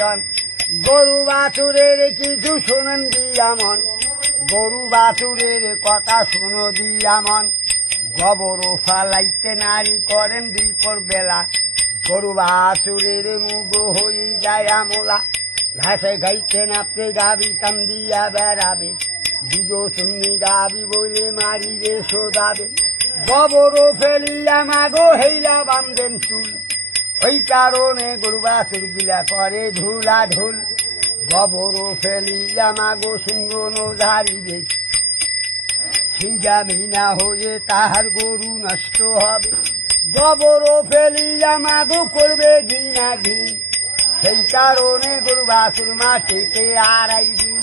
নিবেদন গরু বাছুরের কিছু শুনেন দিয়ামন গরু বাছুরের কথা শুনো দিয়ামন গোবর ফালাইতে নারী করেন দুপুর বেলা গরু বাছুরের মুগো হয়ে যায় আমলা ঘাসে গাইতে নাপতে গাবি কাম দিয়া বেড়াবে দুটো শুনি গাবি বলে মারিবে শোধাবে গোবর ফেলিয়া মাগো হেইলা বান্ধেন চুল ওই কারণে গরু বাছুর গিলা করে ঢুলা ঢুল গোবর ফেলিয়া মাগো সিংহ ধারিবে সিঙ্গামি না হয়ে তাহার গরু নষ্ট হবে গোবর ফেলিয়া মাগো করবে ঘৃণা ঘৃণ সেই কারণে গরু বাছুর মাঠেতে আড়াই দিন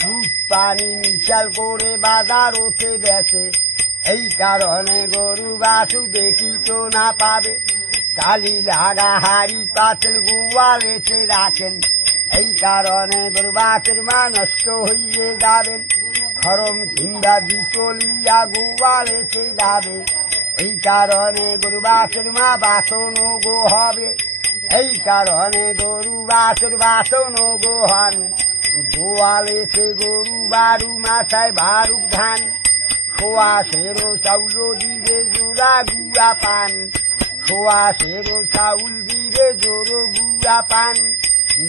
দুধ পানি মিশাল করে বাজার ওঠে বেসে এই কারণে গরু বাছুর দেখি তো না পাবে কালি লাগা হাড়ি পাতল গোয়ালেতে রাখেন এই কারণে গরু বাছুর মা নষ্ট হইয়ে যাবেন খরম কিংবা বিচলিয়া গোয়ালেতে যাবে এই কারণে গরু বাছুর মা বাসন গো হবে এই কারণে গরু বাছুর বাসন গো হন গোয়ালেতে গরু বারু মাথায় ভারুক ধান খোয়া সেরো চাউল দিবে জোড়া গুড়া পান খোয়া সেরো চাউল দিবে জোরো গুড়া পান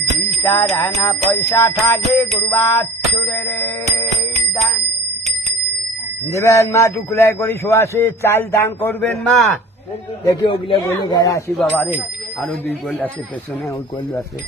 2-4 আনা পয়সা থাকে গরু বাছুরের দান দেবেন মা টুকলাই করে শোয়াশে চাল দান করবেন মা দেখি ওগুলো বলে গায়ে আসি বাবা রে আরো 2 গোল আছে পেছনে ওই গোল আছে